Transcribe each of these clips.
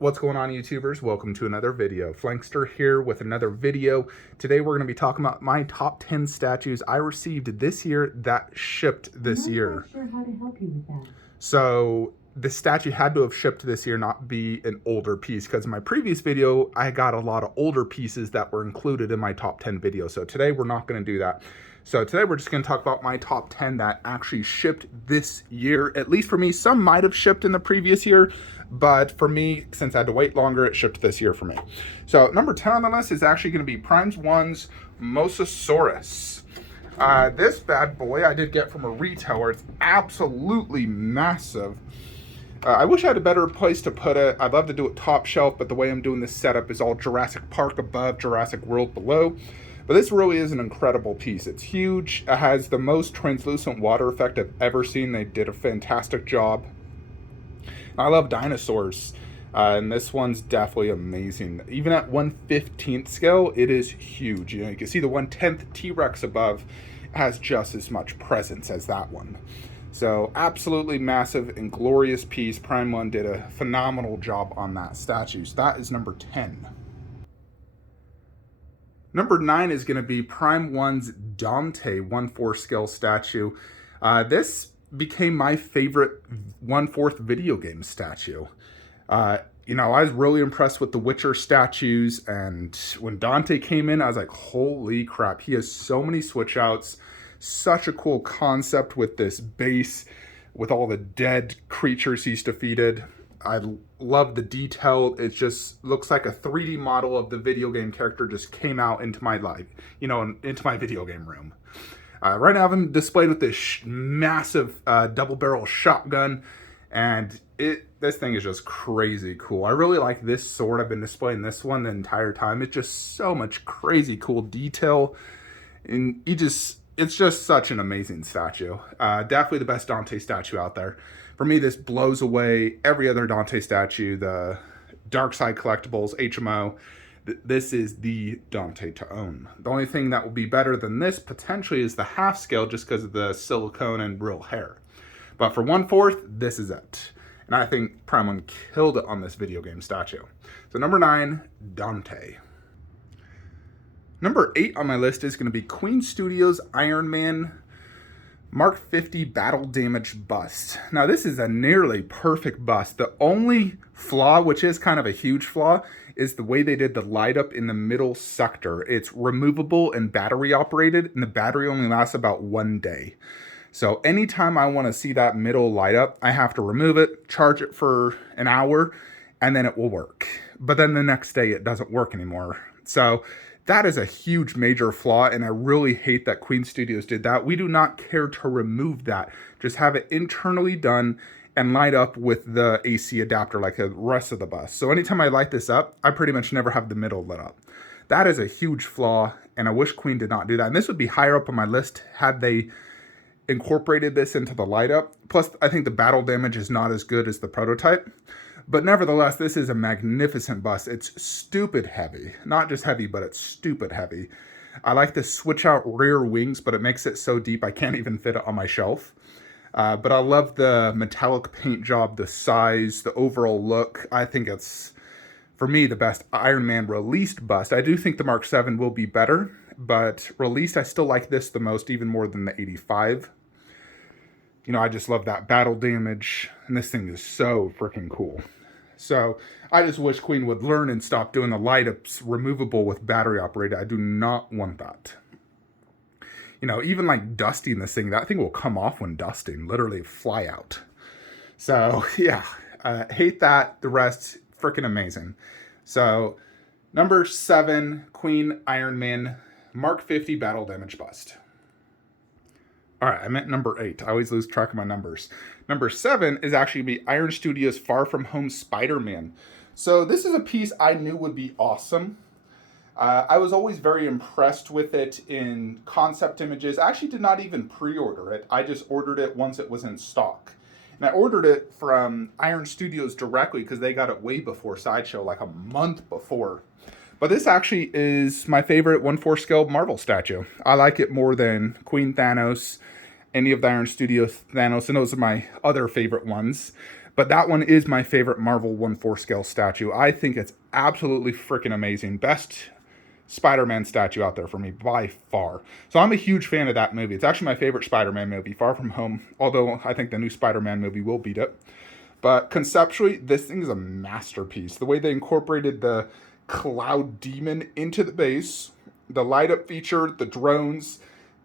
What's going on, YouTubers? Welcome to another video. Flankster here with another video. Today we're going to be talking about my top 10 statues I received this year that shipped this year. I'm not sure how to help you with that. So the statue had to have shipped this year, not be an older piece, because in my previous video I got a lot of older pieces that were included in my top 10 video. So today we're not going to do that. So today we're just going to talk about my top 10 that actually shipped this year. At least for me, some might have shipped in the previous year, but for me, since I had to wait longer, it shipped this year for me. So number 10 on the list is actually going to be Primes 1's Mosasaurus. This bad boy I did get from a retailer. It's absolutely massive. I wish I had a better place to put it. I'd love to do it top shelf, but the way I'm doing this setup is all Jurassic Park above, Jurassic World below. But this really is an incredible piece. It's huge. It has the most translucent water effect I've ever seen. They did a fantastic job. I love dinosaurs, and this one's definitely amazing. Even at 1/15th scale, it is huge. You can see the 1/10 T-Rex above has just as much presence as that one. So absolutely massive and glorious piece. Prime 1 did a phenomenal job on that statue. So that is number 10. Number 9 is going to be Prime 1's Dante 1/4 scale statue. This became my favorite 1/4 video game statue. I was really impressed with the Witcher statues, and when Dante came in, I was like, holy crap, he has so many switch outs. Such a cool concept with this base, with all the dead creatures he's defeated. I love the detail. It just looks like a 3D model of the video game character just came out into my life, into my video game room. Right now I have him displayed with this massive double barrel shotgun, and this thing is just crazy cool. I really like this sword. I've been displaying this one the entire time. It's just so much crazy cool detail, and it's just such an amazing statue. Definitely the best Dante statue out there. For me, this blows away every other Dante statue, the Dark Side Collectibles, HMO. This is the Dante to own. The only thing that will be better than this potentially is the half scale, just because of the silicone and real hair. But for 1/4, this is it. And I think Prime 1 killed it on this video game statue. So number 9, Dante. Number 8 on my list is going to be Queen Studios Iron Man Mark 50 Battle Damage Bust. Now this is a nearly perfect bust. The only flaw, which is kind of a huge flaw, is the way they did the light up in the middle sector. It's removable and battery operated, and the battery only lasts about 1 day. So anytime I want to see that middle light up, I have to remove it, charge it for an hour, and then it will work. But then the next day it doesn't work anymore. So that is a huge major flaw, and I really hate that Queen Studios did that. We do not care to remove that. Just have it internally done and light up with the AC adapter like the rest of the bus. So anytime I light this up, I pretty much never have the middle lit up. That is a huge flaw, and I wish Queen did not do that. And this would be higher up on my list had they incorporated this into the light up. Plus, I think the battle damage is not as good as the prototype. But nevertheless, this is a magnificent bust. It's stupid heavy. Not just heavy, but it's stupid heavy. I like the switch out rear wings, but it makes it so deep I can't even fit it on my shelf. But I love the metallic paint job, the size, the overall look. I think it's, for me, the best Iron Man released bust. I do think the Mark 7 will be better, but released, I still like this the most, even more than the 85. I just love that battle damage, and this thing is so freaking cool. So I just wish Queen would learn and stop doing the light ups removable with battery operated. I do not want that. Even like dusting this thing, that thing will come off when dusting, literally fly out. So yeah, hate that. The rest, freaking amazing. So number 7, Queen Iron Man Mark 50 Battle Damage Bust. All right, I meant number 8. I always lose track of my numbers. Number 7 is actually going to be Iron Studios' Far From Home Spider-Man. So this is a piece I knew would be awesome. I was always very impressed with it in concept images. I actually did not even pre-order it. I just ordered it once it was in stock. And I ordered it from Iron Studios directly because they got it way before Sideshow, like a month before. But this actually is my favorite 1/4 scale Marvel statue. I like it more than Queen Thanos, any of the Iron Studios Thanos, and those are my other favorite ones. But that one is my favorite Marvel 1/4 scale statue. I think it's absolutely freaking amazing. Best Spider-Man statue out there for me by far. So I'm a huge fan of that movie. It's actually my favorite Spider-Man movie, Far From Home, although I think the new Spider-Man movie will beat it. But conceptually, this thing is a masterpiece. The way they incorporated the Cloud Demon into the base, the light up feature, the drones,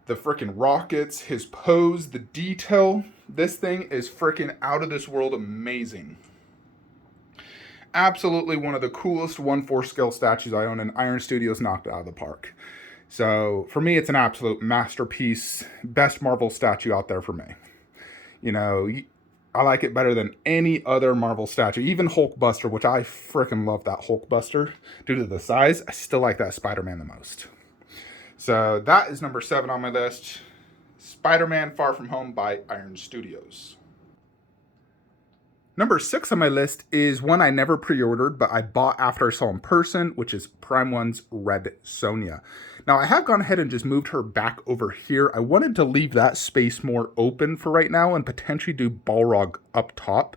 the freaking rockets, his pose, the detail. This thing is freaking out of this world amazing. Absolutely one of the coolest 1/4 scale statues I own, and Iron Studios knocked it out of the park. So for me, it's an absolute masterpiece. Best Marvel statue out there for me. You know, I like it better than any other Marvel statue. Even Hulkbuster, which I freaking love that Hulkbuster. Due to the size, I still like that Spider-Man the most. So that is number 7 on my list. Spider-Man Far From Home by Iron Studios. Number 6 on my list is one I never pre-ordered, but I bought after I saw in person, which is Prime One's Red Sonja. Now, I have gone ahead and just moved her back over here. I wanted to leave that space more open for right now and potentially do Balrog up top.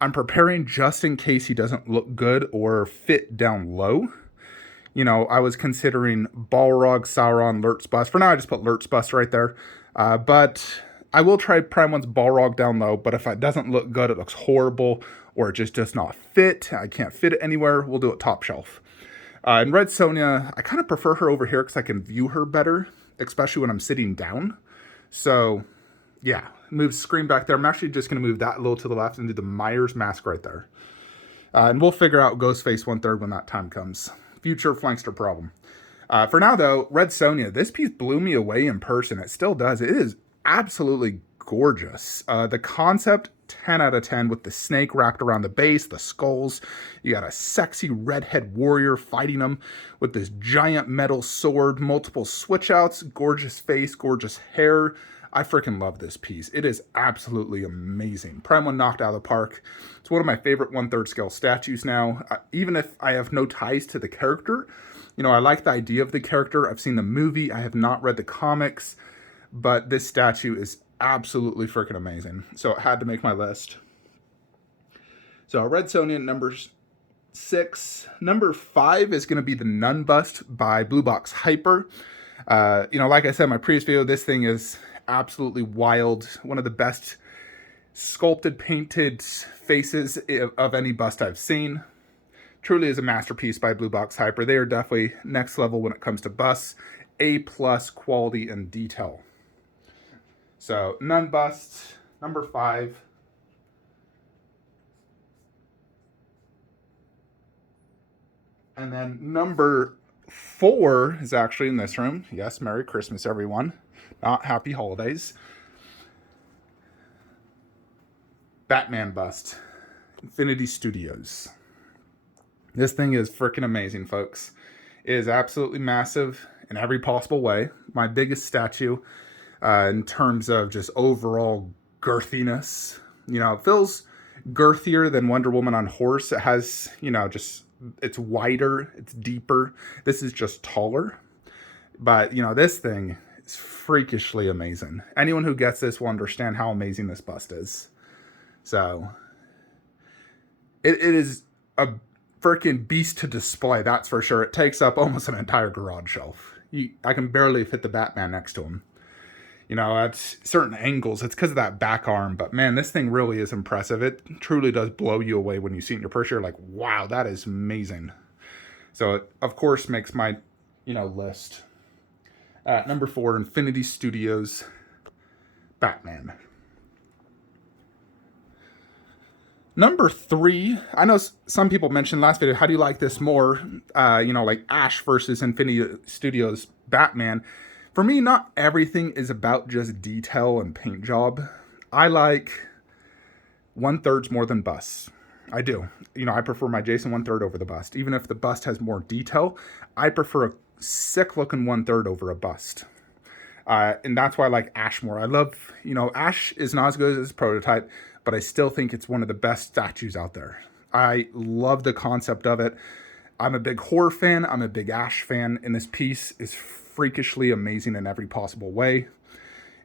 I'm preparing just in case he doesn't look good or fit down low. You know, I was considering Balrog, Sauron, Lurtz Bust. For now, I just put Lurtz Bust right there. But I will try Prime One's Balrog down low, but if it doesn't look good, it looks horrible, or it just does not fit, I can't fit it anywhere, we'll do it top shelf. And Red Sonja, I kind of prefer her over here because I can view her better, especially when I'm sitting down. So, yeah, move screen back there. I'm actually just going to move that a little to the left and do the Myers mask right there. And we'll figure out Ghostface 1/3 when that time comes. Future Flankster problem. For now, though, Red Sonja, this piece blew me away in person. It still does. It is absolutely gorgeous. The concept, 10 out of 10, with the snake wrapped around the base, the skulls. You got a sexy redhead warrior fighting him with this giant metal sword, multiple switch outs, gorgeous face, gorgeous hair. I freaking love this piece. It is absolutely amazing. Prime One knocked out of the park. It's one of my favorite 1/3 scale statues now. Even if I have no ties to the character, you know, I like the idea of the character. I've seen the movie. I have not read the comics. But this statue is absolutely freaking amazing. So it had to make my list. So Red Sonja, number 6. Number 5 is going to be the Nun Bust by Blue Box Hyper. You know, like I said in my previous video, this thing is absolutely wild. One of the best sculpted, painted faces of any bust I've seen. Truly is a masterpiece by Blue Box Hyper. They are definitely next level when it comes to busts. A+ quality and detail. So, Nun Bust, number 5. And then number 4 is actually in this room. Yes, Merry Christmas, everyone. Not Happy Holidays. Batman Bust. Infinity Studios. This thing is freaking amazing, folks. It is absolutely massive in every possible way. My biggest statue in terms of just overall girthiness. You know, it feels girthier than Wonder Woman on horse. It has, you know, just, it's wider, it's deeper. This is just taller. But, you know, this thing is freakishly amazing. Anyone who gets this will understand how amazing this bust is. So, it is a freaking beast to display, that's for sure. It takes up almost an entire garage shelf. I can barely fit the Batman next to him. You know, at certain angles, it's because of that back arm. But man, this thing really is impressive. It truly does blow you away when you see it in your purse. You're like, wow, that is amazing. So it, of course, makes my, you know, list. Number 4, Infinity Studios, Batman. Number 3, I know some people mentioned last video, how do you like this more? You know, like Ash versus Infinity Studios Batman. For me, not everything is about just detail and paint job. I like 1/3 more than busts. I do. You know, I prefer my Jason 1/3 over the bust. Even if the bust has more detail, I prefer a sick looking 1/3 over a bust. And that's why I like Ash more. I love, you know, Ash is not as good as his prototype, but I still think it's one of the best statues out there. I love the concept of it. I'm a big horror fan. I'm a big Ash fan. And this piece is freakishly amazing in every possible way.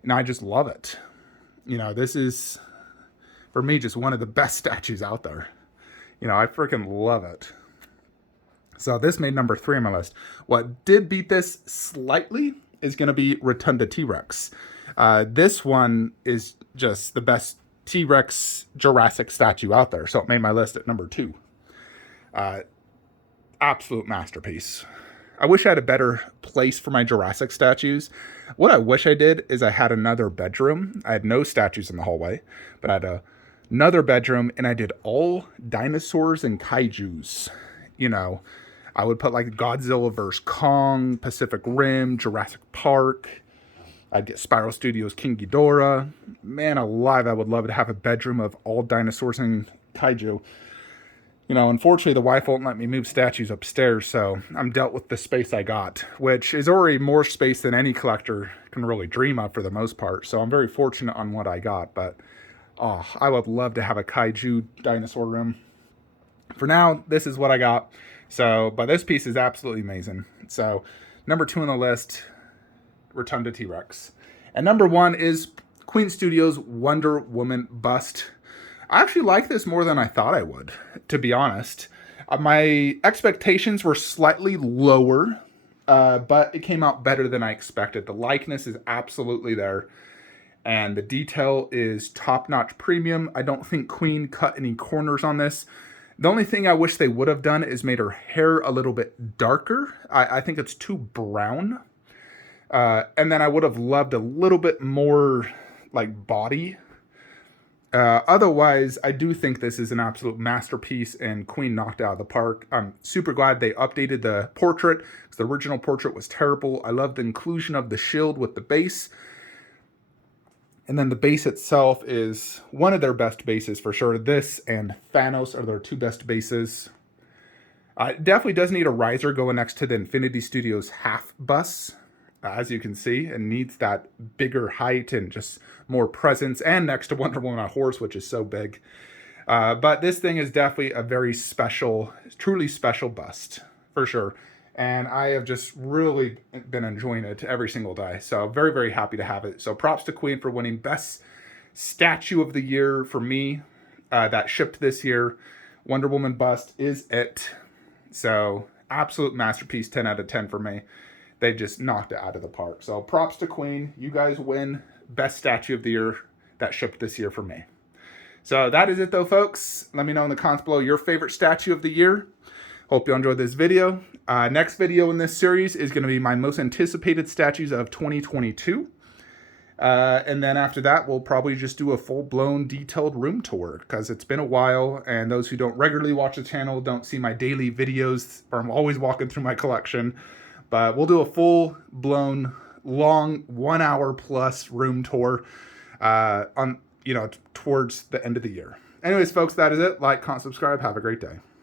And I just love it. You know, this is for me, just one of the best statues out there. You know, I freaking love it. So this made number 3 on my list. What did beat this slightly is going to be Rotunda TRex. This one is just the best TRex Jurassic statue out there. So it made my list at number 2. Absolute masterpiece. I wish I had a better place for my Jurassic statues. What I wish I did is I had another bedroom. I had no statues in the hallway, but I had another bedroom, and I did all dinosaurs and kaijus. You know, I would put like Godzilla vs. Kong, Pacific Rim, Jurassic Park. I'd get Spiral Studios' King Ghidorah. Man alive, I would love to have a bedroom of all dinosaurs and kaiju. You know, unfortunately, the wife won't let me move statues upstairs, so I'm dealt with the space I got, which is already more space than any collector can really dream of for the most part. So I'm very fortunate on what I got, but oh, I would love to have a kaiju dinosaur room. For now, this is what I got. So, but this piece is absolutely amazing. So, number 2 on the list, Rotunda TRex. And number 1 is Queen Studios' Wonder Woman bust. I actually like this more than I thought I would, to be honest. My expectations were slightly lower, but it came out better than I expected. The likeness is absolutely there, and the detail is top-notch premium. I don't think Queen cut any corners on this. The only thing I wish they would have done is made her hair a little bit darker. I think it's too brown. And then I would have loved a little bit more like body. Otherwise, I do think this is an absolute masterpiece, and Queen knocked it out of the park. I'm super glad they updated the portrait, because the original portrait was terrible. I love the inclusion of the shield with the base. And then the base itself is one of their best bases for sure. This and Thanos are their 2 best bases. It definitely does need a riser going next to the Infinity Studios half bus. As you can see, it needs that bigger height and just more presence, and next to Wonder Woman on a horse, which is so big. But this thing is definitely a very special, truly special bust, for sure. And I have just really been enjoying it every single day. So very, very happy to have it. So props to Queen for winning Best Statue of the Year for me. That shipped this year. Wonder Woman bust is it. So absolute masterpiece, 10 out of 10 for me. They just knocked it out of the park. So props to Queen. You guys win Best Statue of the Year that shipped this year for me. So that is it though, folks. Let me know in the comments below your favorite statue of the year. Hope you enjoyed this video. Next video in this series is going to be my most anticipated statues of 2022. And then after that, we'll probably just do a full-blown detailed room tour, because it's been a while, and those who don't regularly watch the channel don't see my daily videos, or I'm always walking through my collection. But we'll do a full-blown, long, 1 hour plus room tour towards the end of the year. Anyways, folks, that is it. Like, comment, subscribe. Have a great day.